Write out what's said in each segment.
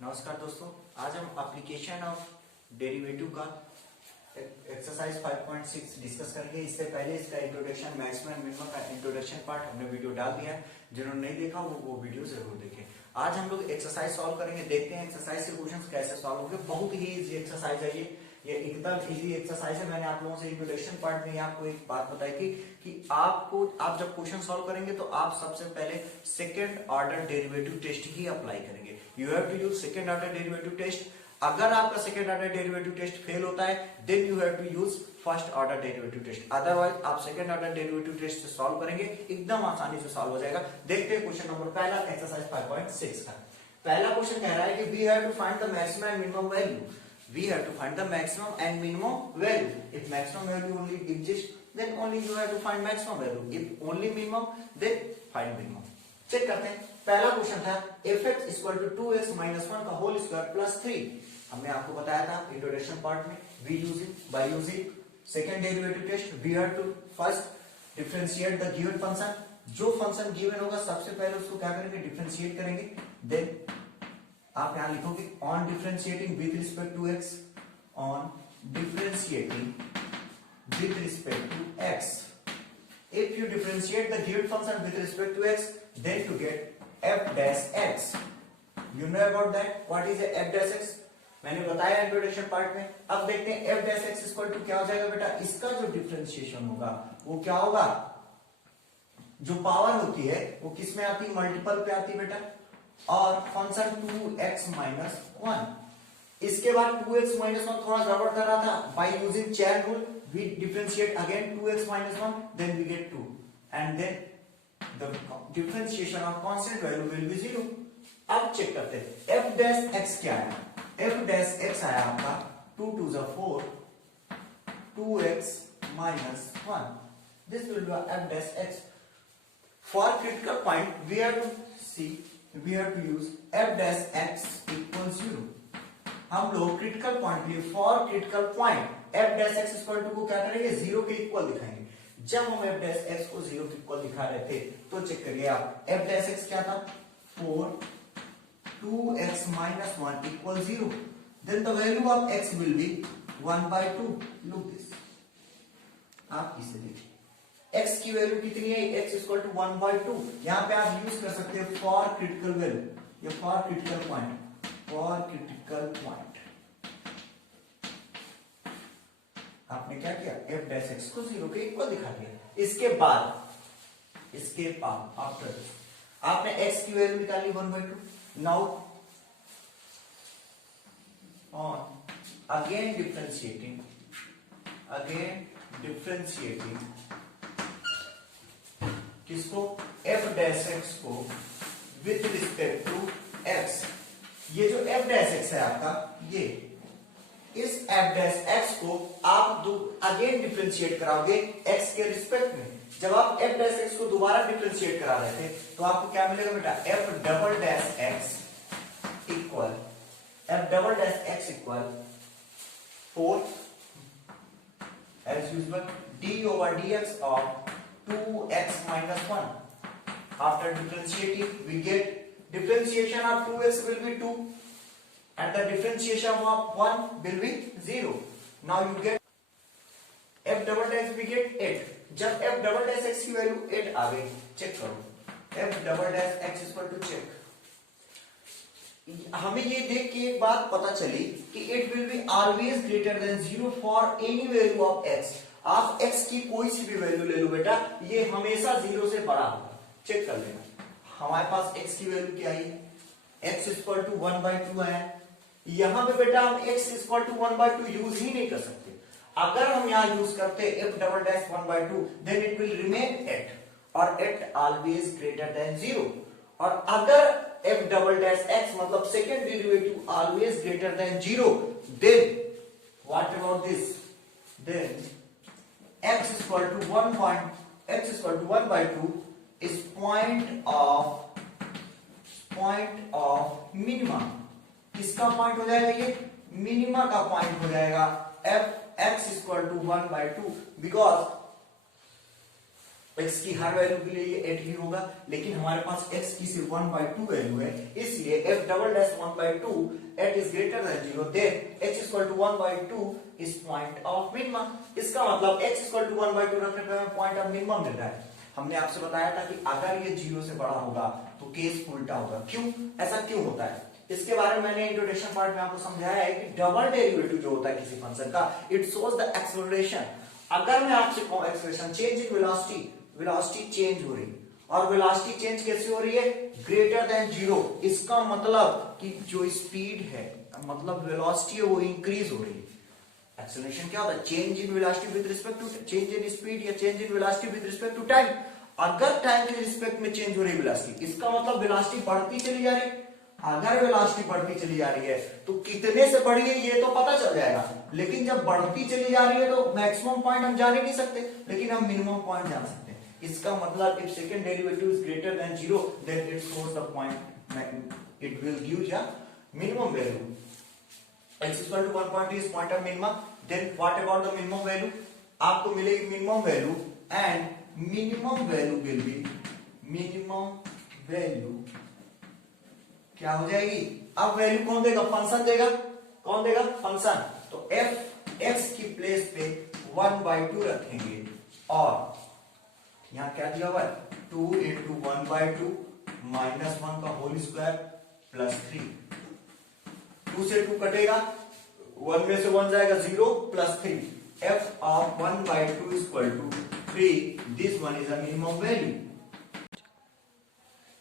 नमस्कार दोस्तों, आज हम एप्लीकेशन ऑफ डेरिवेटिव का एक्सरसाइज 5.6 डिस्कस करेंगे। इससे पहले इसका इंट्रोडक्शन, मैक्सिमम एंड मिनिमम का इंट्रोडक्शन पार्ट हमने वीडियो डाल दिया है। जिन्होंने नहीं देखा वो वीडियो जरूर देखें। आज हम लोग एक्सरसाइज सॉल्व करेंगे। देखते हैं एक्सरसाइज से क्वेश्चंस कैसे सॉल्व होंगे। बहुत ही इजी एक्सरसाइज है ये एकदम इजी एक्सरसाइज है। मैंने आप लोगों से इंट्रोडक्शन पार्ट में आपको एक बात बताई थी कि आप जब क्वेश्चन सॉल्व करेंगे तो आप सबसे पहले सेकेंड ऑर्डर डेरिवेटिव टेस्ट ही अप्लाई करेंगे। You have to use second order derivative test. अगर आपका second order derivative test fail होता है then you have to use first order derivative test. Otherwise आप सेकेंड ऑर्डर डेरिवेटिव टेस्ट से solve करेंगे, एकदम आसानी से सॉल्व हो जाएगा। देखते हैं क्वेश्चन नंबर पहला, एक्सरसाइज 5.6 का पहला क्वेश्चन कह रहा है कि we have to find the maximum and minimum value. We have to find the maximum and minimum value. If maximum value only exists, then only you have to find maximum value. If only minimum, then find minimum. Check करते हैं। पहला question था fx equal to 2x minus 1 का whole square plus 3। हमने आपको बताया था introduction part में, by using second derivative test we have to first differentiate the given function। जो फंक्शन गिवन होगा सबसे पहले उसको क्या करेंगे, डिफरेंशिएट करेंगे। देन आप यहां लिखोगे on differentiating with respect to x, on differentiating with respect to x. If you differentiate the given function with respect to x then you get f dash x। You know about that, what is f dash x? मैंने बताया introduction part में। अब देखते हैं f dash x equal to क्या हो जाएगा बेटा। इसका जो डिफरेंशिएशन होगा वो क्या होगा, जो पावर होती है वो किस में आती है, मल्टीपल पे आती है बेटा। और फंक्शन 2x माइनस 1। इसके बाद 2x माइनस 1 थोड़ा गड़बड़ कर रहा था। By using chain rule we differentiate again 2x minus 1, then we get 2 and then the differentiation of constant value will be 0। अब चेक करते हैं f डैश x क्या है। f डैश x आया आपका 2 2 जा 4 2x minus 1। This will be f dash x। For critical point we have to see, we have to use f dash x equals 0। हम लोग क्रिटिकल पॉइंट के लिए for critical point f dash x equal to को क्या करेंगे, 0 के equal दिखाएंगे। जब हम f dash x को 0 के इक्वल दिखा रहे थे तो चेक करिए आप, f dash x क्या था, 4 2x minus 1 equal 0। then the value of x will be 1/2। look this, आप इसे देखिए x की वैल्यू कितनी है, x इक्वल टू 1/2। यहां पे आप यूज कर सकते हैं फॉर क्रिटिकल वैल्यू या for critical point. For critical point आपने क्या किया, f डैश x को 0 के इक्वल दिखा दिया। इसके बाद आफ्टर आपने x की वैल्यू निकाली 1/2। नाउ ऑन अगेन डिफरेंशिएटिंग किसको, f डैश x को विद रिस्पेक्ट टू x। ये जो f डैश x है आपका, ये इस f डैश x को आप अगेन डिफरेंशिएट कराओगे x के रिस्पेक्ट में। जब आप f डैश x को दोबारा डिफरेंशिएट करा रहे थे तो आपको क्या मिलेगा बेटा, f double dash x equal 4 as usual d over dx of 2x minus 1। after differentiating we get differentiation of 2x will be 2 and the differentiation of 1 will be 0। now you get f double dash we get 8। जब f double dash x की value 8 आ गई, check करो f double dash x equal to check. हमें ये देख के एक बात पता चली कि it will be always greater than 0 for any value of x। आप x की कोई सी भी वैल्यू ले लो बेटा, ये हमेशा 0 से बड़ा होगा। चेक कर लेना, हमारे पास x की वैल्यू क्या है, x इक्वल टू 1/2 है। यहां पे बेटा हम x इक्वल टू 1/2 यूज ही नहीं कर सकते। अगर हम यहां यूज करते f double dash 1/2 then it will remain 8 और 8 ऑलवेज ग्रेटर देन 0। और अगर f डबल डैश x मतलब second derivative always greater than 0 then what about this, then x equal to 1/2 is point of minima. किसका point हो जाएगा, ये minima का point हो जाएगा f x equal to 1/2 because x की हर वैल्यू के लिए ये 8 ही होगा, लेकिन हमारे पास x की सिर्फ 1/2 वैल्यू है, इसलिए f double dash 1/2 8 is greater than 0, then x equal to 1/2 is point of minimum. इसका मतलब x इक्वल टू 1/2 रखने पे हमें पॉइंट ऑफ मिनिमम मिल रहा है। हमने आपसे बताया था कि अगर ये 0 से बड़ा होगा तो केस उल्टा होगा। क्यों ऐसा क्यों होता है, इसके बारे में मैंने इंट्रोडक्शन पार्ट में आपको समझाया है कि डबल डेरिवेटिव जो होता है किसी फंक्शन का, इट शोज द एक्सेलरेशन। अगर मैं आपसे कहूं acceleration change in velocity, velocity change हो रही और वेलोसिटी चेंज कैसे हो रही है, ग्रेटर देन 0, इसका मतलब कि जो स्पीड है मतलब वेलोसिटी है वो इंक्रीज हो रही है। एक्सेलरेशन क्या होता है, change in velocity with respect to change in speed या change in velocity with respect to time. अगर टाइम के रिस्पेक्ट में चेंज हो रही है वेलोसिटी, इसका मतलब वेलोसिटी बढ़ती चली जा रही है। अगर वेलोसिटी बढ़ती चली जा रही है तो कितने से बढ़ी है ये तो पता चल जाएगा, लेकिन जब बढ़ती चली जा रही है तो मैक्सिमम पॉइंट हम जान ही नहीं सकते, लेकिन हम मिनिमम पॉइंट जान सकते हैं। इसका मतलब if second derivative is greater than 0 then it shows the point, it will give या minimum value. x equal to 1.2 is point of minimum, then what about the minimum value, आपको मिलेगी minimum value and minimum value will B, minimum value क्या हो जाएगी, अब value कौन देगा, function देगा, कौन देगा, फंक्शन। तो f x की प्लेस पे 1/2 रखेंगे और यहां क्या दिया हुआ है 2 into 1/2 माइनस 1 का होल स्क्वायर प्लस 3, 2 से 2 कटेगा, 1 में से 1 जाएगा 0 plus 3, f of 1/2 is equal to 3, this one is a minimum value,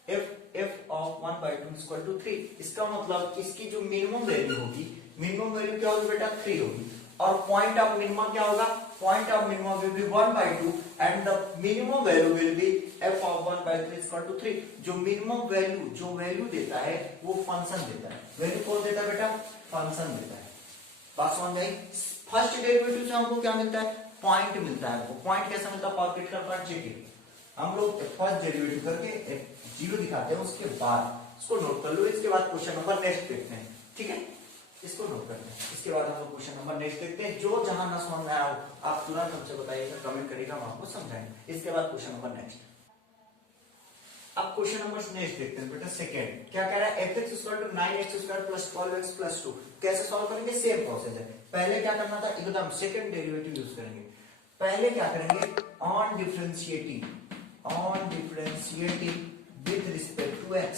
f of 1/2 is equal to 3। इसका मतलब इसकी जो मिनिमम वैल्यू होगी, मिनिमम वैल्यू क्या होगी बेटा 3 होगी, और पॉइंट ऑफ मिनिमम क्या होगा, point of minimum will be 1/2 and the minimum value will be f of 1/3 is equal to 3। जो मिनिमम वैल्यू जो वैल्यू देता है वो फंक्शन देता है, वैल्यू कौन देता है बेटा, फंक्शन देता है। बात समझ आई। फर्स्ट डेरिवेटिव से हमको क्या मिलता है, पॉइंट मिलता है। हमको पॉइंट कैसा मिलता है, पॉकेट का पॉइंट चेक, हम लोग फर्स्ट डेरिवेटिव करके 0 दिखाते हैं, उसके बाद इसको नोट कर लो, इसके बाद क्वेश्चन नंबर नेक्स्ट देखते हैं, ठीक है, इसको नोट करते हैं, इसके बाद हम लोग क्वेश्चन नंबर नेक्स्ट देखते हैं। जो जहां ना समझ में आया हो आप तुरंत हमसे बताइएगा, कमेंट करिएगा, हम आपको समझाएंगे। इसके बाद क्वेश्चन नंबर नेक्स्ट, अब क्वेश्चन नंबर नेक्स्ट देखते हैं बेटा सेकंड। क्या कह रहा है, fx equal to 9x square plus 12x plus 2। कैसे सॉल्व करेंगे, सेम प्रोसेस है। पहले क्या करना था, एकदम सेकंड डेरिवेटिव यूज करेंगे। पहले क्या करेंगे, on differentiating with respect to x।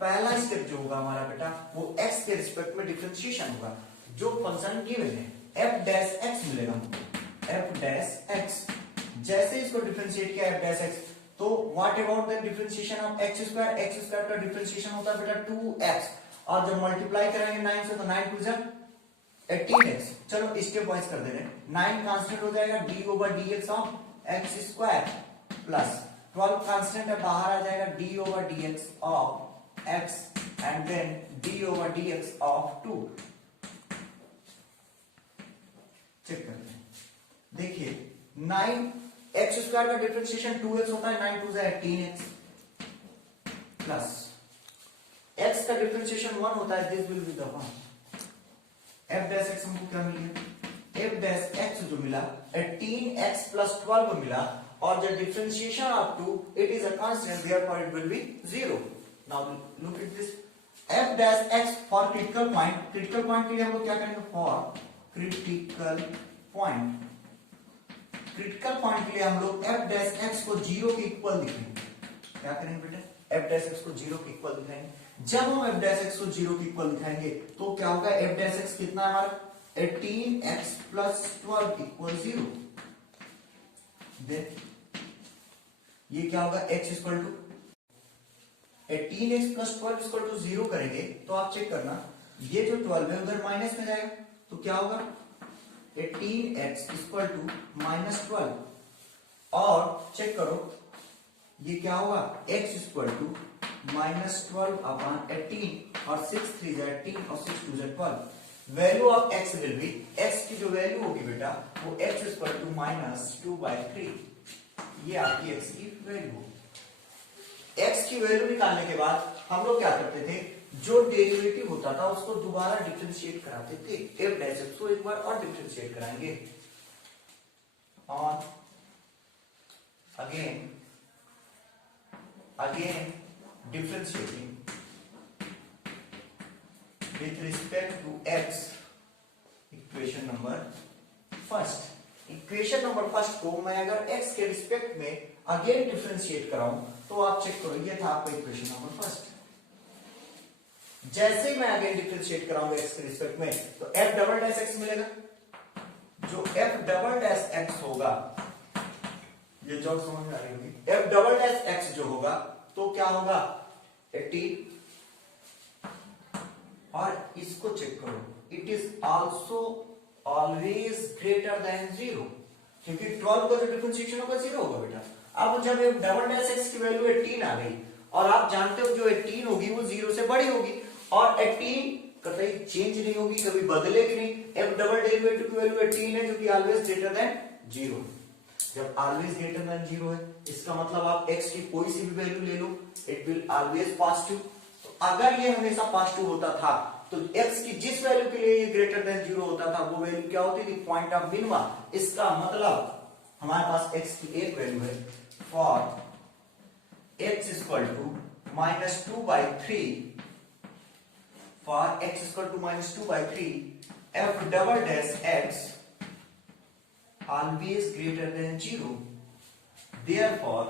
पहला स्टेप जो होगा हमारा बेटा वो x के रिस्पेक्ट में डिफरेंशिएशन होगा। जो फंक्शन गिवन है f डैश x मिलेगा हमको, f डैश x। जैसे इसको डिफरेंशिएट किया f डैश x, तो what about the differentiation of x square, x square का डिफरेंशिएशन होता है बेटा 2x, और जब मल्टीप्लाई करेंगे 9 से तो 9 2 जा 18x। चलो स्टेप वाइज कर दे रहे हैं। 9 कांस्टेंट हो जाएगा d over dx of x square plus 12 constant है, बाहर आ जाएगा d over dx of x and then d over dx of 2। Check करते हैं, देखिए 9 x स्क्वायर का डिफरेंशिएशन 2x होता है, 9 2 जा 18x प्लस x का डिफरेंशिएशन 1 होता है, this will be the 1। f dash x हमको क्या मिल गया, f डैश x जो मिला 18x प्लस 12 मिला, और the differentiation of 2 it is a constant, therefore it will be 0। now look at this, f dash x for critical point, critical point के लिए हम लोग क्या करेंगे, for critical point, critical point के लिए हम लोग f dash x को 0 के इक्वल दिखाएंगे। क्या करेंगे बेटा, f dash x को 0 के इक्वल दिखाएंगे। जब हम f dash x को 0 के इक्वल दिखाएंगे तो क्या होगा, f dash x कितना है हमारा 18x प्लस 12 इक्वल 0। देन ये क्या होगा, x equal to 18x plus 12 equal to 0 करेंगे तो आप चेक करना, ये जो 12 है उधर माइनस में जाएगा, तो क्या होगा 18x इक्वल टू माइनस 12, और चेक करो ये क्या होगा, x equal to minus 12 upon 18, और 6 3 जा 18 और 6 2 जा 12। Value of x will be, x की जो वैल्यू होगी बेटा वो x इक्वल टू माइनस 2/3। ये आपकी x की वैल्यू। x की वैल्यू निकालने के बाद हम लोग क्या करते थे, जो डेरिवेटिव होता था उसको दोबारा डिफरेंशिएट कराते थे। f डैश x को एक बार और डिफरेंशिएट कराएंगे on again differentiating with respect to x, equation number first को मैं अगर x के रिस्पेक्ट में अगेन डिफरेंशिएट कराऊं तो आप चेक करो, ये था आपका इक्वेशन नंबर फर्स्ट। जैसे ही मैं अगेन डिफरेंशिएट कराऊंगा x के रिस्पेक्ट में तो f डबल डैश x मिलेगा। जो f डबल डैश x होगा, ये जॉब समझ में आ रही होगी, f डबल डैश x जो होगा तो क्या होगा 18, और इसको चेक करो, it is also always greater than 0, क्योंकि 12 का जो डिफरेंशिएशन होगा 0 होगा बेटा। अब जब f डबल डैश x की वैल्यू 18 आ गई, और आप जानते हो जो 18 होगी वो 0 से बड़ी होगी, और 18 कतई चेंज नहीं होगी, कभी बदलेगी नहीं। f डबल डेरिवेटिव की वैल्यू 18 है, जो कि ऑलवेज ग्रेटर देन 0। जब ऑलवेज ग्रेटर देन 0 है, इसका मतलब आप x की कोई सी भी वैल्यू ले लो, इट विल ऑलवेज पॉजिटिव। तो अगर ये हमेशा पॉजिटिव होता था तो x की जिस वैल्यू के लिए ये ग्रेटर देन 0 होता था वो वैल्यू क्या होती थी, पॉइंट ऑफ मिनिमा। इसका मतलब हमारे पास x की एक वैल्यू है, for x equal to -2/3, for x equal to -2/3, f double dash x always greater than 0. Therefore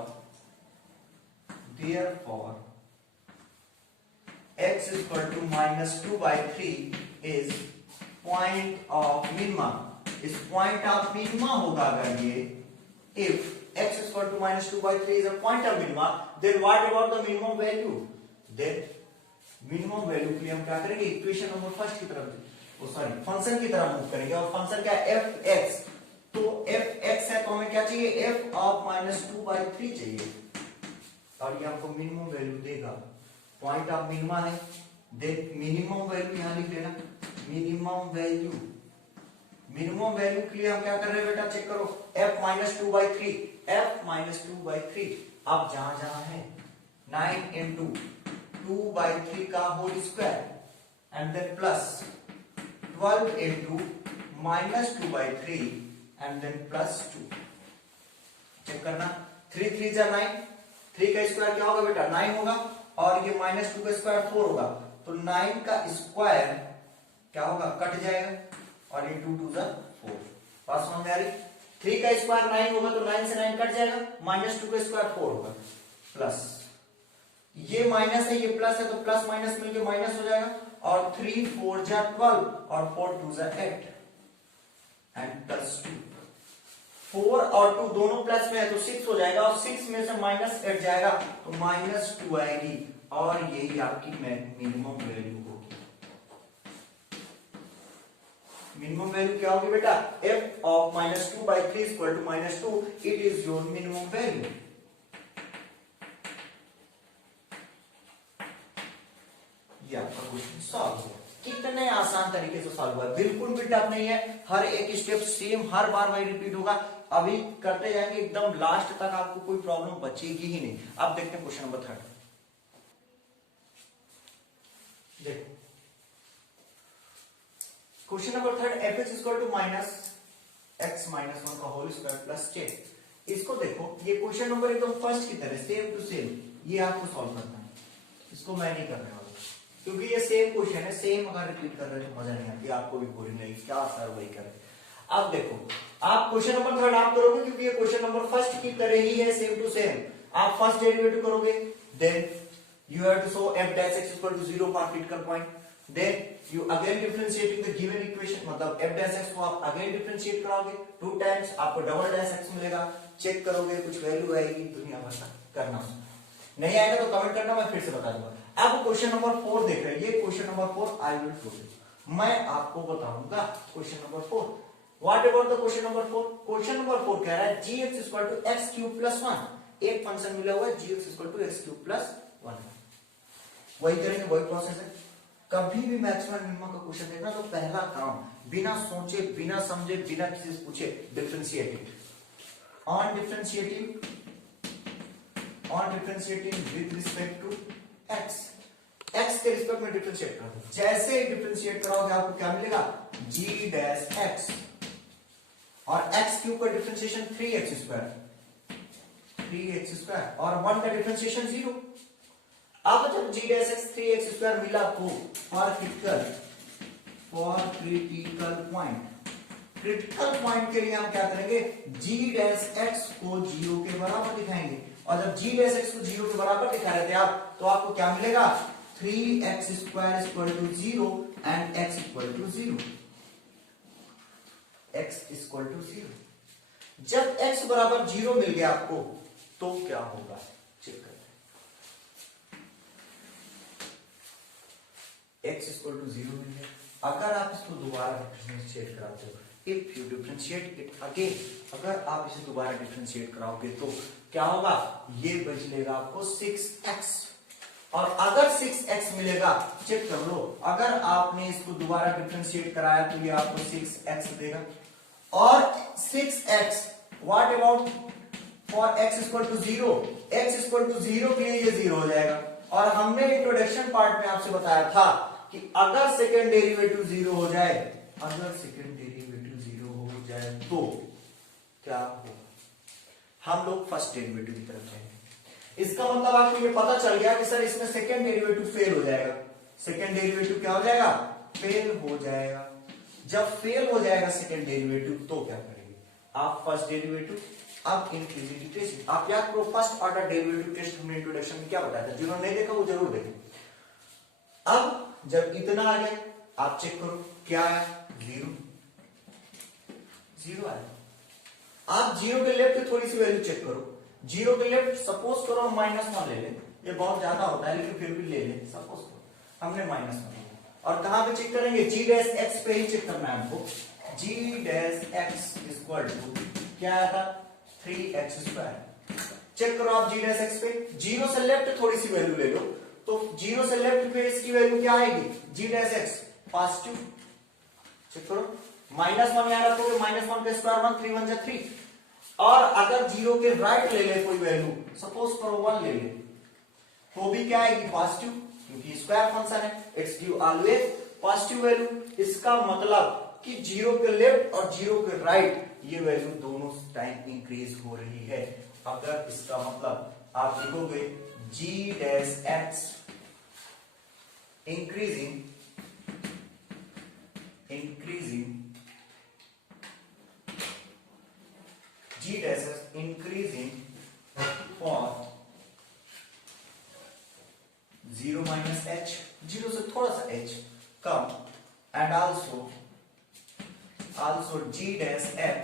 x equal to -2/3 is point of minima. इस point of minima होगा अगर ये, if x equal to -2/3 is a point of minima, then what about the minimum value? Then minimum value के लिए हम क्या करेंगे, equation number first की तरफ, फंक्शन की तरफ मूव करेंगे। और फंक्शन क्या है, fx, तो fx है तो हमें क्या चाहिए, f ऑफ -2/3 चाहिए, और ये हमको मिनिमम वैल्यू देगा, पॉइंट ऑफ मिनिमा है। देन मिनिमम वैल्यू यहां लिख लेना, मिनिमम वैल्यू के लिए हम क्या कर रहे हैं बेटा, चेक करो, f -2/3, अब जहां है 9 into 2/3 का whole square and then plus 12 into -2/3 and then plus 2। Check करना, 3 3 जा 9, 3 का स्क्वायर क्या होगा बेटा 9 होगा, और ये -2 का स्क्वायर 4 होगा, तो 9 का स्क्वायर क्या होगा, कट जाएगा, और ये 2 2 जा 4। बात समझ में आ रही, 3 का स्क्वायर 9 होगा तो 9 से 9 कट जाएगा, -2 का स्क्वायर 4 होगा, प्लस ये माइनस है ये प्लस है, तो प्लस माइनस मिलके माइनस हो जाएगा, और 3 4 जा 12 और 4 2 जा 8 एंड प्लस 2। 4 और 2 दोनों प्लस में है तो 6 हो जाएगा, और 6 में से -8 जाएगा तो -2 आएगी, और यही आपकी मिनिमम वैल्यू होगी। मिनिमम वैल्यू क्या होगी बेटा, f of -2/3 equal to -2, it is your minimum value। ये आपका क्वेश्चन सॉल्व हुआ। कितने आसान तरीके से सॉल्व हुआ, बिल्कुल भी टफ नहीं है, हर एक स्टेप सेम हर बार वही रिपीट होगा। अभी करते जाएंगे एकदम लास्ट तक, आपको कोई प्रॉब्लम बचेगी ही नहीं। अब देखते हैं क्वेश्चन नंबर 3। देखो question number 3, fx equal to -x - 1 का होल स्क्वायर प्लस 10। इसको देखो, ये क्वेश्चन नंबर एकदम फर्स्ट की तरह सेम टू सेम ये आपको सॉल्व करना है, इसको मैं नहीं करने वाला, क्योंकि ये सेम क्वेश्चन है, सेम अगर रिपीट कर रहे तो मजा नहीं आती, आपको भी बोरिंग लगेगी, क्या सर वही कर रहे। अब देखो, आप क्वेश्चन नंबर 3 आप करोगे, क्योंकि ये क्वेश्चन नंबर फर्स्ट की तरह ही है, सेम टू सेम। आप फर्स्ट डेरिवेटिव करोगे, then you have to show f dash x equal to 0 for critical point, then you again differentiating the given equation, मतलब f dash x को आप again differentiate कराओगे 2 टाइम्स, आपको double dash x मिलेगा, check करोगे कुछ value आएगी, दुनिया भर का करना, नहीं आएगा तो कमेंट करना, मैं फिर से बता दूंगा। अब क्वेश्चन नंबर 4 देख रहे हैं, ये question number 4 I will show you, मैं आपको बताऊंगा question number 4। What about the question number 4? Question number 4 कह रहा है gx इक्वल टू x³ + 1, एक फंक्शन मिला हुआ है gx इक्वल टू x³ + 1। वही करेंगे, वही प्रोसेस है। कभी भी मैक्सिमम मिनिमम का क्वेश्चन देखना तो पहला काम बिना सोचे, बिना समझे, बिना किसी से पूछे differentiating, on differentiating with respect to x के रिस्पेक्ट में डिफरेंशिएट कर दो। जैसे ही डिफरेंशिएट कराओगे आपको क्या मिलेगा, g डैश x, और x³ का डिफरेंशिएशन 3x², 3x² और 1 का डिफरेंशिएशन 0। अब जब g डैश x 3x² मिला तो फॉर क्रिटिकल पॉइंट के लिए हम क्या करेंगे, g डैश x को 0 के बराबर दिखाएंगे। और जब g डैश x को 0 के बराबर दिखा रहे थे आप, तो आपको क्या मिलेगा, 3x² 0 एंड x 0। x 0। जब x बराबर 0 मिल गया आपको तो क्या होगा, चेक करते हैं। x 0 मिल गया। अगर आप इसको दोबारा डिफरेंशिएट कराते हो, if you differentiate it again, अगर आप इसे दोबारा डिफरेंशिएट कराओगे तो क्या होगा, ये बचलेगा आपको 6x। और अगर 6x मिलेगा, चेक कर लो, अगर आपने इसको दोबारा डिफरेंशिएट कराया तो ये आपको 6x देगा। और 6x what about for x 0, x 0 के लिए ये 0 हो जाएगा। और हमने इंट्रोडक्शन पार्ट में आपसे बताया था कि अगर सेकेंड डेरिवेटिव 0 हो जाए, अगर सेकेंड डेरिवेटिव 0 हो जाए तो क्या होगा, हम लोग फर्स्ट डेरिवेटिव की तरफ जाएंगे। इसका मतलब आपको ये पता चल गया कि सर इसमें सेकेंड डेरिवेटिव फेल हो जाएगा। सेकेंड डेरिवेटिव क्या हो जाएगा, फेल हो जाएगा। जब फेल हो जाएगा सेकेंड डेरिवेटिव तो क्या करेंगे आप, फर्स्ट डेरिवेटिव। अब इंक्रीजिंग डिक्रीजिंग आप याद करो, फर्स्ट ऑर्डर डेरिवेटिव टेस्ट हमने इंट्रोडक्शन में क्या बताया था, जिन्होंने नहीं देखा वो जरूर देखें। अब जब इतना आ गया, आप चेक करो क्या आया, 0 आया। आप 0 के लेफ्ट थोड़ी सी वैल्यू चेक करो, 0 के लेफ्ट सपोज करो हम -1 ले लें, ये बहुत ज्यादा होता है लेकिन फिर भी ले लें, सपोज करो हमने -1 लिया। और कहां पे चेक करेंगे, g डैश x पे ही चेक करना है हमको। g dash x equal to क्या आया था, 3x²। चेक करो आप g डैश x पे, 0 से लेफ्ट थोड़ी सी वैल्यू ले लो, तो 0 से लेफ्ट पे इसकी वैल्यू क्या आएगी, g dash x positive. Check करो, -1 यहां रखोगे, -1 का स्क्वायर 1, 3 1 जा 3। और अगर 0 के राइट ले ले कोई वैल्यू, सपोज करो 1 ले ले, तो भी क्या आएगी, पॉजिटिव, क्योंकि स्क्वायर फंक्शन है, it's give always positive value. इसका मतलब कि 0 के लेफ्ट और 0 के राइट ये वैल्यू दोनों टाइम इंक्रीज हो रही है। अगर इसका मतलब आप लिखोगे g dash x increasing g dash x increasing for 0 minus h, 0 से थोड़ा सा h come, and also g dash x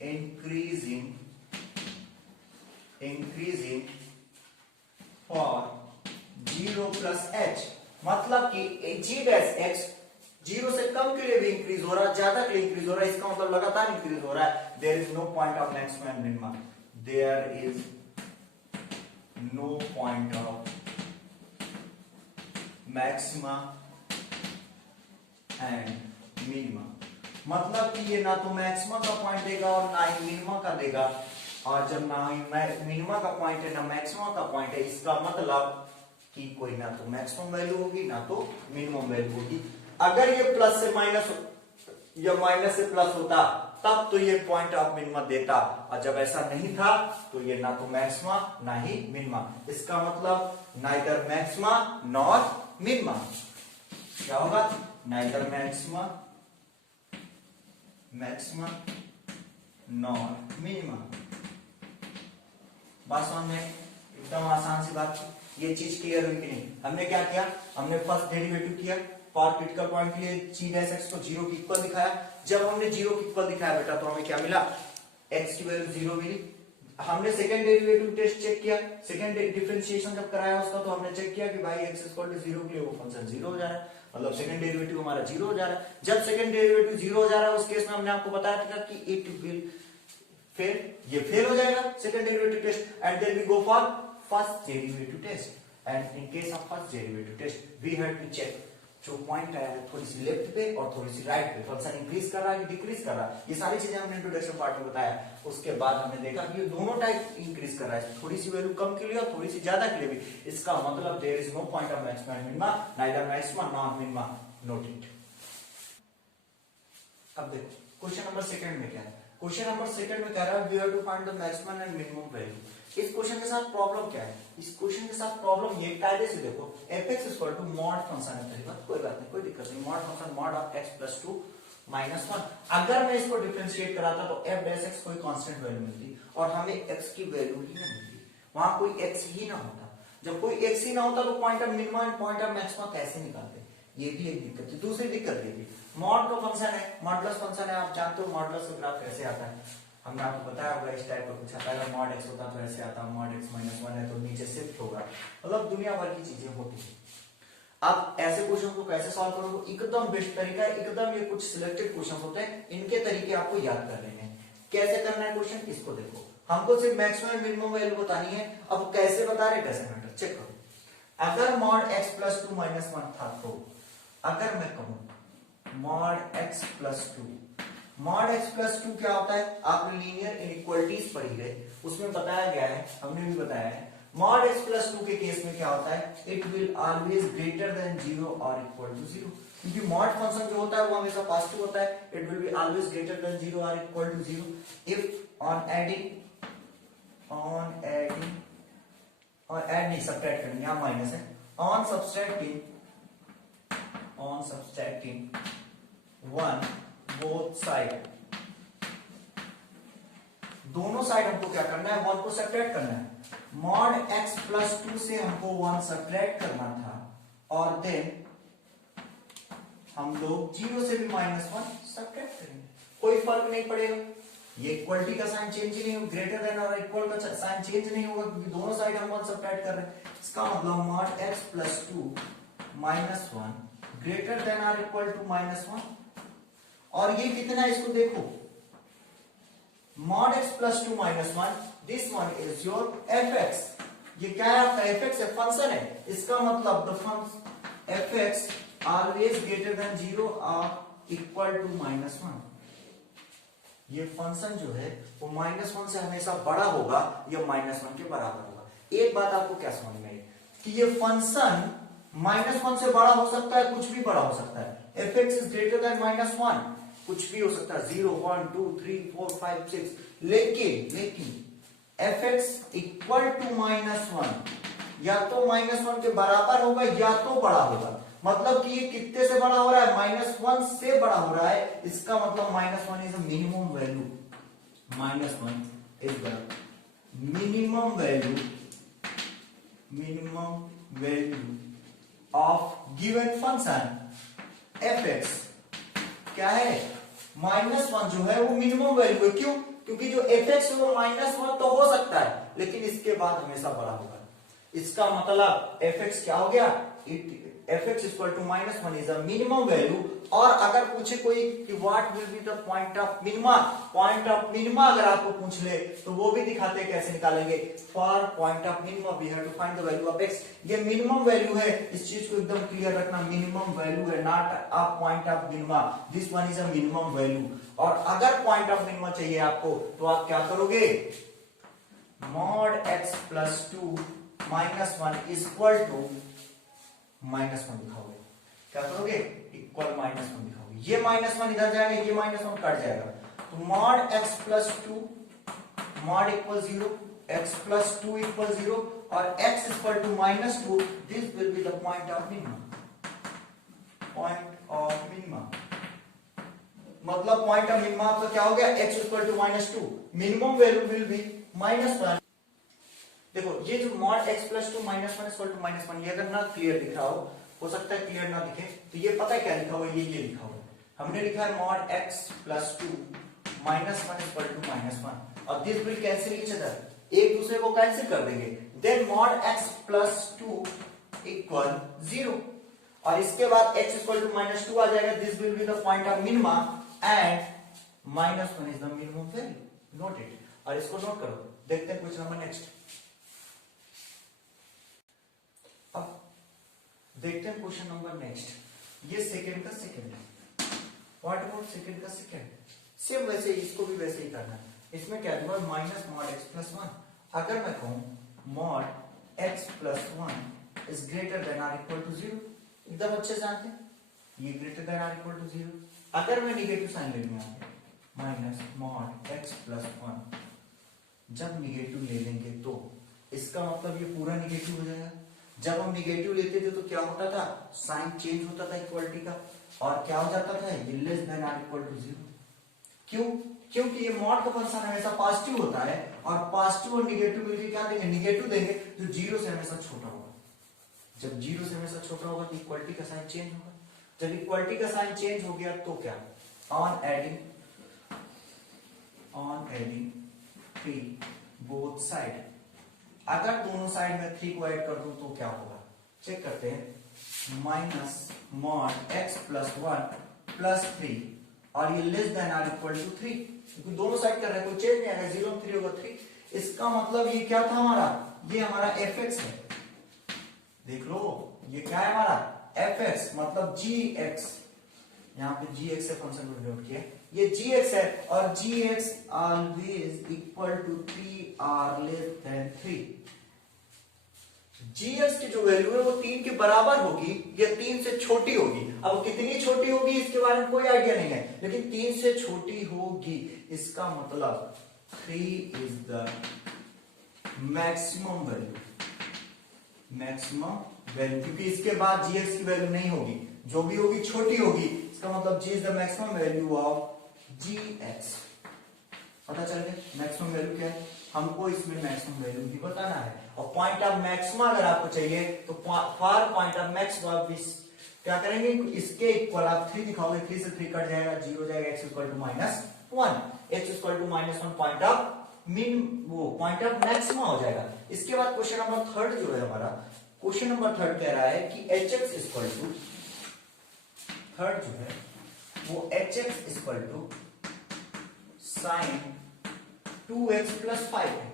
increasing for 0 plus h, मतलब कि g dash x 0 से कम के लिए भी इंक्रीज हो रहा है, ज्यादा के लिए इंक्रीज हो रहा है, इसका मतलब लगातार इंक्रीज हो रहा है। There is no point of maximum and minimum, there is no point of maxima and minimum, मतलब कि ये ना तो मैक्सिमा का पॉइंट देगा और ना ही मिनिमा का देगा। और जब ना ही मिनिमा का पॉइंट है ना मैक्सिमा का पॉइंट है, इसका मतलब कि कोई ना तो मैक्सिमम वैल्यू होगी ना तो मिनिमम वैल्यू होगी। अगर ये प्लस से माइनस या माइनस से प्लस होता तब तो ये पॉइंट ऑफ मिनिमा देता, और जब ऐसा नहीं था तो ये ना तो मैक्सिमा ना ही मिनिमा। इसका मतलब नाइदर मैक्सिमा नॉर मिनिमा। क्या होगा, नाइदर मैक्सिमा नॉर मिनिमा। बात समझ में, एकदम आसान सी बात। ये चीज क्लियर हुई कि नहीं। हमने क्या किया, हमने फर्स्ट डेरिवेटिव किया, फॉर क्रिटिकल पॉइंट के लिए g डैश x को 0 की इक्वल दिखाया। जब हमने 0 की इक्वल दिखाया बेटा तो हमें क्या मिला, x की वैल्यू 0 मिली। हमने सेकंड डेरिवेटिव टेस्ट चेक किया, सेकंड डिफरेंशिएशन जब कराया उसका, तो हमने चेक किया कि भाई x इक्वल टू 0 के लिए वो फंक्शन 0 हो जा रहा है, मतलब सेकंड डेरिवेटिव हमारा 0 हो जा रहा है। जब सेकंड डेरिवेटिव 0 हो जा रहा है उस केस में हमने आपको बताया था कि इट विल फेल, ये फेल हो जाएगा second derivative test, and then we go for first derivative test. And in case of first derivative test we have to check जो पॉइंट है थोड़ी सी लेफ्ट पे और थोड़ी सी राइट पे, फंक्शन इंक्रीज कर रहा है कि डिक्रीज कर रहा है, ये सारी चीजें हमने इंट्रोडक्शन पार्ट में बताया। उसके बाद हमने देखा कि ये दोनों टाइप इंक्रीज कर रहा है, थोड़ी सी वैल्यू कम के लिए और थोड़ी सी ज्यादा के लिए भी। इसका मतलब there is no point of maxima and minima, neither maxima nor minima, note it. अब देखो क्वेश्चन नंबर सेकंड में क्या है। क्वेश्चन नंबर सेकंड में कह रहा है we have to find the maximum and minimum value. इस क्वेश्चन के साथ प्रॉब्लम क्या है? इस क्वेश्चन के साथ प्रॉब्लम ये कायदे से देखो f(x) equal to mod function है, पहली बात कोई बात नहीं, कोई दिक्कत नहीं, mod function mod of x plus 2 minus 1। अगर मैं इसको डिफरेंशिएट कराता तो f डैश x कोई कांस्टेंट वैल्यू मिलती और हमें x की वैल्यू ही नहीं मिलती, वहां कोई x ही ना होता। जब कोई x ही ना होता तो point of minimum and point of maximum कैसे निकालते? ये भी एक दिक्कत है। दूसरी दिक्कत ये भी मॉड का फंक्शन है, मॉडुलस फंक्शन है, आप जानते हो मॉडुलस का ग्राफ कैसे आता है, हमने आपको बताया होगा इस टाइप का कुछ आता है। मॉड x होता तो ऐसे आता, मॉड x माइनस 1 है तो नीचे शिफ्ट होगा, मतलब दुनिया भर की चीजें होती है। आप ऐसे क्वेश्चन को कैसे सॉल्व करोगे? एकदम बेस्ट तरीका है, एकदम ये कुछ सिलेक्टेड क्वेश्चन होते हैं, इनके तरीके आपको याद कर लेने हैं। कैसे करना है क्वेश्चन, इसको देखो, हमको सिर्फ मैक्सिमम मिनिमम वैल्यू बतानी है। अब कैसे बता रहे कैसे मैटर चेक करो। अगर मॉड x प्लस 2 माइनस 1 था तो अगर मैं कहूं mod x plus 2, mod x plus 2 क्या होता है? आपने लीनियर इनइक्वालिटीज पढ़ी है, उसमें बताया गया है, हमने भी बताया है। मॉड x प्लस 2 के केस में क्या होता है? It will always greater than 0 और इक्वल टू 0, क्योंकि मॉड फंक्शन जो होता है वो हमेशा पॉजिटिव होता है। It will be always greater than 0 और equal to 0 if on adding और ऐड नहीं सब्ट्रैक्ट करनी, यहां माइनस है, ऑन सब्सट्रैक्टिंग 1 बोथ साइड, दोनों साइड हमको क्या करना है? 1 को सब्ट्रैक्ट करना है। मॉड x प्लस 2 से हमको 1 सब्ट्रैक्ट करना था और देन हम लोग 0 से भी माइनस 1 सब्ट्रैक्ट करेंगे, कोई फर्क नहीं पड़ेगा। ये इक्वलिटी का साइन चेंज ही नहीं होगा, ग्रेटर देन और इक्वल का साइन चेंज नहीं होगा क्योंकि दोनों साइड हम 1 सब्ट्रैक्ट कर रहे हैं। इसका मतलब mod x plus 2 minus 1 greater than और इक्वल टू माइनस 1। और ये कितना है इसको देखो, mod x plus 2 minus 1, this one is your fx। ये क्या है आपका? fx है, फंक्शन है। इसका मतलब the function fx always greater than 0 or equal to minus 1। ये फंक्शन जो है वो -1 से हमेशा बड़ा होगा या -1 के बराबर होगा। एक बात आपको क्या समझ में आई कि ये फंक्शन -1 से बड़ा हो सकता है, कुछ भी बड़ा हो सकता है। fx is greater than -1, कुछ भी हो सकता है, 0 1 2 3 4 5 6, लेकिन fx इक्वल टू -1 या तो -1 के बराबर होगा या तो बड़ा होगा। मतलब कि ये कितने से बड़ा हो रहा है? -1 से बड़ा हो रहा है। इसका मतलब -1 is a minimum value, -1 is the minimum value of given function fx। क्या है? -1 जो है वो मिनिमम वैल्यू है। क्यों? क्योंकि जो fx है वो -1 तो हो सकता है लेकिन इसके बाद हमेशा बड़ा होगा। इसका मतलब fx क्या हो गया? fx equal to -1 is a minimum value. और अगर पूछे कोई कि what will be the point of minima अगर आपको पूछ ले तो वो भी दिखाते कैसे निकालेंगे। For point of minima we have to find the value of x। ये मिनिमम वैल्यू है, इस चीज को एकदम क्लियर रखना, मिनिमम वैल्यू है, not a point of minima. This one is a minimum value. और अगर पॉइंट ऑफ मिनिमा चाहिए आपको तो आप क्या करोगे? Mod x plus 2 minus 1 equal to -1 दिखाओगे। क्या करोगे? इक्वल -1 दिखाओगे। ये -1 इधर जाएगा, ये -1 कट जाएगा, तो mod x plus 2 mod equal 0, x plus 2 equal 0 और x equal to -2, this will be the point of minimum. मतलब पॉइंट ऑफ मिनिमम आपका क्या हो गया? x equal to -2, minimum value will be -1। देखो ये जो mod x plus 2 -1 equal to -1, ये अगर ना क्लियर दिख रहा हो सकता है क्लियर ना दिखे, तो ये पता है क्या लिखा हुआ है? ये लिखा हुआ है, हमने लिखा है mod x plus 2 -1 equal to -1 और this will cancel each other, एक दूसरे को कैंसिल कर देंगे। Then mod x plus 2 equal 0 और इसके बाद x इक्वल टू -2 आ जाएगा। This will be the point of minima and -1 is the minimum value. Note it और इसको नोट करो। देखते हैं क्वेश्चन नंबर नेक्स्ट। अब देखते हैं क्वेश्चन नंबर नेक्स्ट। ये सेकंड का सेकंड है। व्हाट अबाउट सेकंड का सेकंड? सेम वैसे इसको भी वैसे ही करना है। इसमें क्या दूंगा? Minus mod x plus 1। अगर मैं कहूं mod x plus 1 is greater than or equal to 0, एकदम अच्छे से जानते हैं ये greater than or equal to 0। अगर मैं निगेटिव साइन ले लूं, माइनस मॉड x प्लस 1। जब निगेटिव ले लेंगे तो इसका मतलब ये पूरा निगेटिव हो जाएगा। जब हम निगेटिव लेते थे तो क्या होता था, साइन चेंज होता था इक्वलिटी का, और क्या हो जाता था, ये less than or equal to 0। क्यों? क्योंकि ये मॉड का फंक्शन हमेशा पॉजिटिव होता है, और पॉजिटिव और निगेटिव मिलकर क्या देंगे, निगेटिव देंगे, जो 0 से हमेशा छोटा होगा। जब 0 से हमेशा छोटा होगा तो इक्वलिटी का साइन चेंज होगा। जब इक्वलिटी का साइन चेंज हो गया तो क्या, ऑन एडिंग 3 बोथ साइड, अगर दोनों साइड में 3 को ऐड कर दूं तो क्या होगा, चेक करते हैं। Minus mod x plus 1 plus 3, और ये less than or equal to 3, क्योंकि दोनों साइड कर रहे हैं, कोई चेंज नहीं आएगा, 0 3 होगा 3। इसका मतलब ये क्या था हमारा, ये हमारा fx है। देख लो ये क्या है हमारा fx, मतलब gx, यहाँ पे gx से फंक्शन को डिनोट किया, ये gx है, और gx always equal to 3 or less than 3। gx की जो वैल्यू है वो 3 के बराबर होगी या 3 से छोटी होगी। अब कितनी छोटी होगी इसके बारे में कोई आइडिया नहीं है, लेकिन 3 से छोटी होगी, इसका मतलब 3 इज द मैक्सिमम वैल्यू, क्योंकि इसके बाद gx की वैल्यू नहीं होगी, जो भी होगी छोटी होगी, इसका मतलब g is the maximum value of gx। पता चल गया मैक्सिमम वैल्यू क्या है, हमको इसमें मैक्सिमम वैल्यू भी बताना है। और पॉइंट ऑफ मैक्सिमा अगर आपको चाहिए तो फॉर पॉइंट ऑफ मैक्सिमा क्या करेंगे, इसके इक्वल आप 3 दिखाओगे, 3 से 3 कट जाएगा, 0 जाएगा, x equal to minus 1, x equal to minus 1 point of mean, वो पॉइंट ऑफ मैक्सिमा हो जाएगा। इसके बाद क्वेश्चन नंबर 3 जो है हमारा, क्वेश्चन नंबर 3 कह रहा है कि hx इक्वल टू, थर्ड जो है वो hx equal to sine 2x plus 5 है।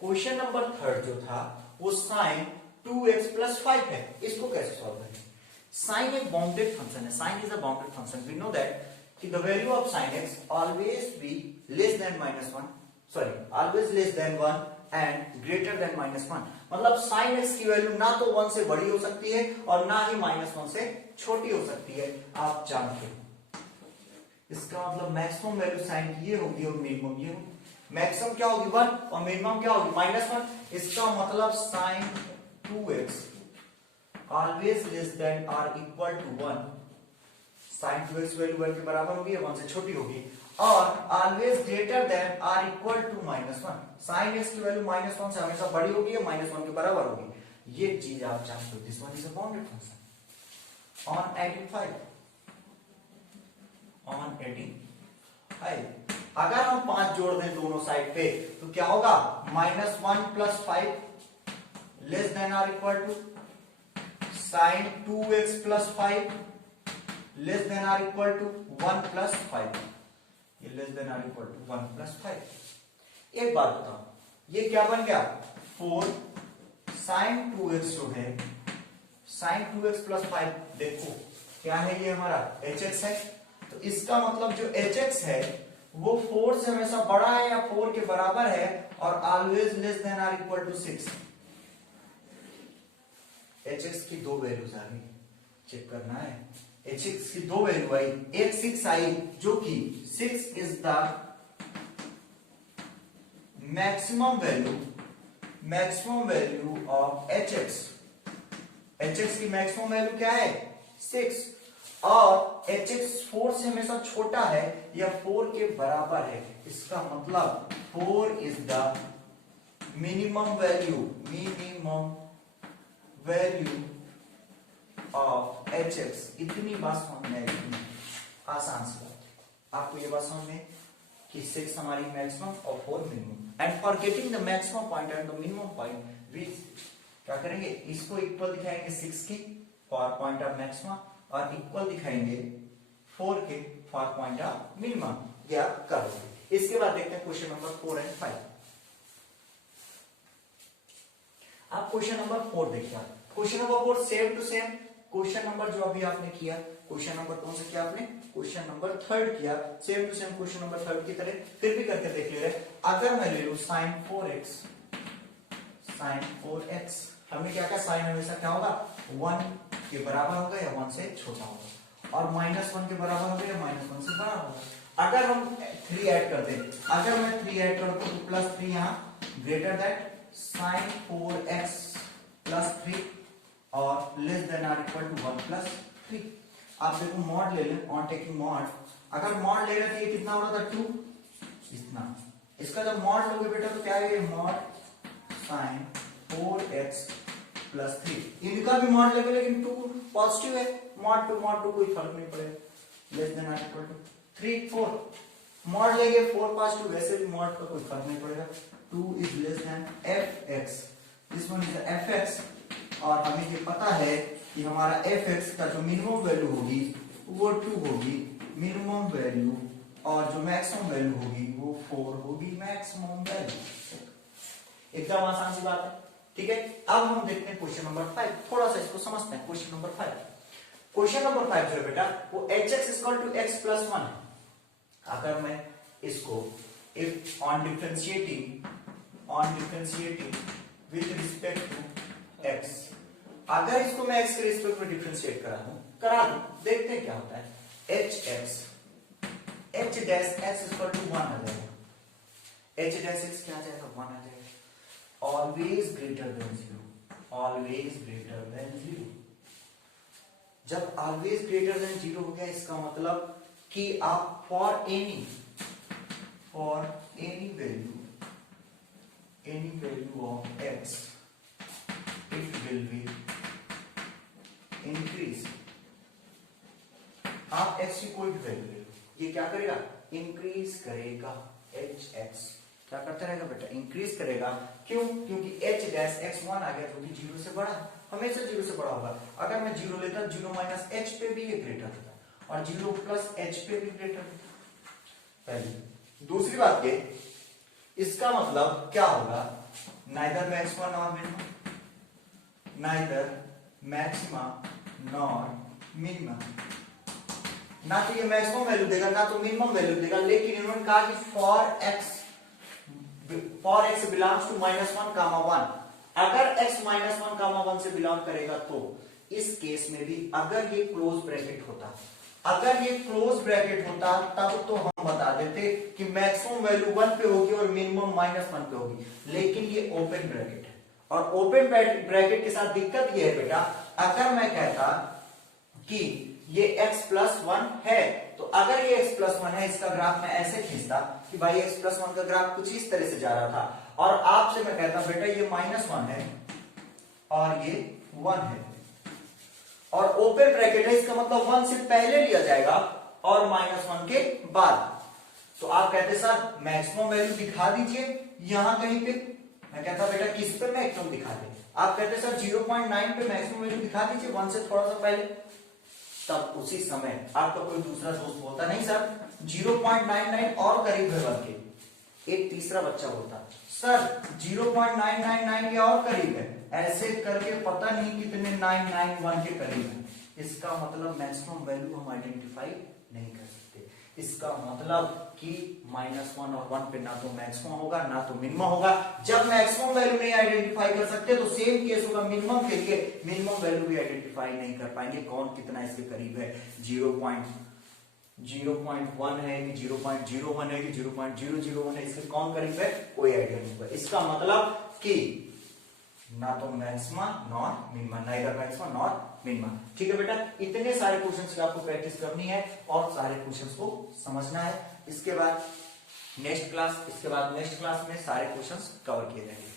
क्वेश्चन नंबर 3 जो था वो साइन 2x प्लस 5 है। इसको कैसे सॉल्व करेंगे, साइन एक बाउंडेड फंक्शन है, sine is a bounded function, we know that कि the value of sine x always be less than -1, sorry always less than 1 and greater than -1। मतलब sign x की value ना तो 1 से बड़ी हो सकती है और ना ही -1 से छोटी हो सकती है, आप जानते हो। इसका मतलब मैक्सिमम वैल्यू साइन की ये होगी और मिनिमम ये होगी। मैक्सिमम क्या होगी 1 और मिनिमम क्या होगी -1। इसका मतलब sine 2x always less than or equal to 1, sine 2x value 1 के बराबर होगी या 1 से छोटी होगी, और always greater than or equal to -1, sine x की वैल्यू -1 से हमेशा बड़ी होगी या -1 के बराबर होगी। ये चीज आप जानते हो, this one is a bounded function. On 85 अगर हम 5 जोड़ दें दोनों साइड पे तो क्या होगा, -1 plus 5 less than or equal to sine 2x plus 5 less than or equal to 1 plus 5, ये less than or equal to 1 plus 5। एक बात बताओ, ये क्या बन गया 4 साइन 2x जो है, साइन 2x प्लस 5, देखो क्या है ये हमारा hx है, तो इसका मतलब जो hx है वो 4 से हमेशा बड़ा है या 4 के बराबर है, और always less than or equal to 6। hx की 2 वैल्यूज आ गई, चेक करना है। hx की 2 वैल्यू आई, एक 6 आई, जो कि 6 is the maximum value of hx। hx की मैक्सिमम वैल्यू क्या है 6, और hx 4 से हमेशा छोटा है या 4 के बराबर है। इसका मतलब 4 is the minimum value of hx। इतनी बात समझ में आएगी, आसान सी बात। आपको ये बात समझ में कि 6 हमारी मैक्सिमम और 4 minimum, and for getting the maximum point and the minimum point we क्या करेंगे, इसको इक्वल दिखाएंगे 6 की फॉर पॉइंट ऑफ मैक्सिमम, और इक्वल दिखाएंगे 4 के फॉर पॉइंट ऑफ मिनिमम, या करोगे। इसके बाद देखते हैं क्वेश्चन नंबर 4 एंड 5। आप क्वेश्चन नंबर 4 देखिए, question number 4 same to same question number जो अभी आपने किया, क्वेश्चन नंबर कौन सा किया आपने, क्वेश्चन नंबर 3 किया, same to same question number 3 की तरह फिर भी करके देख ले रहे। अगर मैं ले लूं साइन 4x, हमने क्या कहा, साइन हमेशा क्या होगा 1 के बराबर होगा या 1 से छोटा होगा, और -1 के बराबर हो गया, -1 से बड़ा होगा। अगर हम 3 ऐड करते हैं, अगर मैं 3 ऐड करता हूं तो +3 यहाँ ग्रेटर दैट sin 4x + 3 और less than or equal to 1 + 3। आप देखो मॉड ले लें, ऑन टेकिंग मॉड, अगर मॉड ले रहे थे ये कितना हो रहा था 2, इतना। इसका जब मॉड लोगे बेटा तो क्या है, मॉड sin 4x + 3। इनका भी मॉड लेंगे लेकिन 2 पॉजिटिव है, मॉड टू कोई फर्क नहीं पड़ेगा, less than or equal to 3 4। Mod लेंगे 4 पॉजिटिव, वैसे भी मॉड का कोई फर्क नहीं पड़ेगा। 2 is less than fx, this one is fx, और हमें ये पता है कि हमारा fx का जो मिनिमम वैल्यू होगी वो 2 होगी मिनिमम वैल्यू, और जो मैक्सिमम वैल्यू होगी वो 4 होगी मैक्सिमम वैल्यू। एकदम आसान सी बात है, ठीक है। अब हम देखते हैं क्वेश्चन नंबर 5, थोड़ा सा इसको समझते हैं। क्वेश्चन नंबर 5, क्वेश्चन नंबर 5 जो है बेटा वो hx = x + 1 है। अगर मैं इसको if on differentiating with respect to x, अगर इसको मैं x के रिस्पेक्ट में डिफरेंशिएट करा दूं, देखते हैं क्या होता है। h डैश x = 1 आ जाएगा, h डैश x क्या आ जाएगा, 1 आ जाएगा। Always greater than 0, always greater than 0। जब ऑलवेज ग्रेटर देन 0 हो गया, इसका मतलब कि आप for any value of x it will be increase। आप x की कोई भी वैल्यू ले लो, ये क्या करेगा, इंक्रीज करेगा। hx क्या करता रहेगा बेटा, इंक्रीज करेगा। क्यों, क्योंकि h डैश x 1 आ गया जो कि 0 से बड़ा है, हमेशा 0 से बड़ा होगा। अगर मैं 0 लेता 0 - h पे भी ये ग्रेटर होता और 0 + h पे भी ग्रेटर होता, पहली। दूसरी बात ये, इसका मतलब क्या होगा, neither maxima nor minima, neither maxima nor minima, ना तो ये मैक्सिमम वैल्यू देगा ना तो मिनिमम वैल्यू देगा, लेकिन इन्होंने कहा कि फॉर x बिलोंग्स टू -1, अगर x -1, से बिलोंग करेगा तो इस केस में भी अगर ये क्लोज ब्रैकेट होता, तब तो हम बता देते कि मैक्सिमम वैल्यू 1 पे होगी और मिनिमम -1 पे होगी, लेकिन ये ओपन ब्रैकेट है। और ओपन ब्रैकेट के साथ दिक्कत ये है बेटा, अगर मैं कहता कि ये x + 1 है, तो अगर ये x + 1 है, इसका ग्राफ मैं ऐसे खींचता कि भाई x + 1 का ग्राफ कुछ इस तरह से जा रहा था, और आपसे मैं कहता बेटा ये -1 है और ये 1 है, और ओपन ब्रैकेट है, इसका मतलब 1 से पहले लिया जाएगा और -1 के बाद। तो आप कहते सर मैक्सिमम वैल्यू दिखा दीजिए यहां कहीं पे, मैं कहता बेटा किस पे मैक्सिमम दिखा दे, आप कहते सर 0.9 पे मैक्सिमम वैल्यू दिखा दीजिए 1 से थोड़ा सा पहले। तब उसी समय आपका कोई दूसरा दोस्त बोलता नहीं सर 0.99 और करीब है, बल्कि एक तीसरा बच्चा बोलता सर 0.999 के और करीब है, ऐसे करके पता नहीं कितने 991 के करीब है। इसका मतलब मैक्सिमम वैल्यू हम आइडेंटिफाई नहीं कर सकते। इसका मतलब कि -1 और 1 पे ना तो मैक्सिमम होगा ना तो मिनिमम होगा। जब मैक्सिमम वैल्यू नहीं आइडेंटिफाई कर सकते तो सेम केस होगा मिनिमम के लिए, मिनिमम वैल्यू भी आइडेंटिफाई नहीं कर पाएंगे, कौन कितना इसके करीब है, 0.1 है कि 0.01 है कि 0.001 है, इसके कौन करीब है कोई आइडिया नहीं होगा। इसका मतलब कि ना तो maxima nor minima, neither maxima nor minima. ठीक है बेटा, इतने सारे क्वेश्चंस की आपको प्रैक्टिस करनी है और सारे क्वेश्चंस को समझना है। इसके बाद नेक्स्ट क्लास में सारे क्वेश्चंस कवर किए जाएंगे।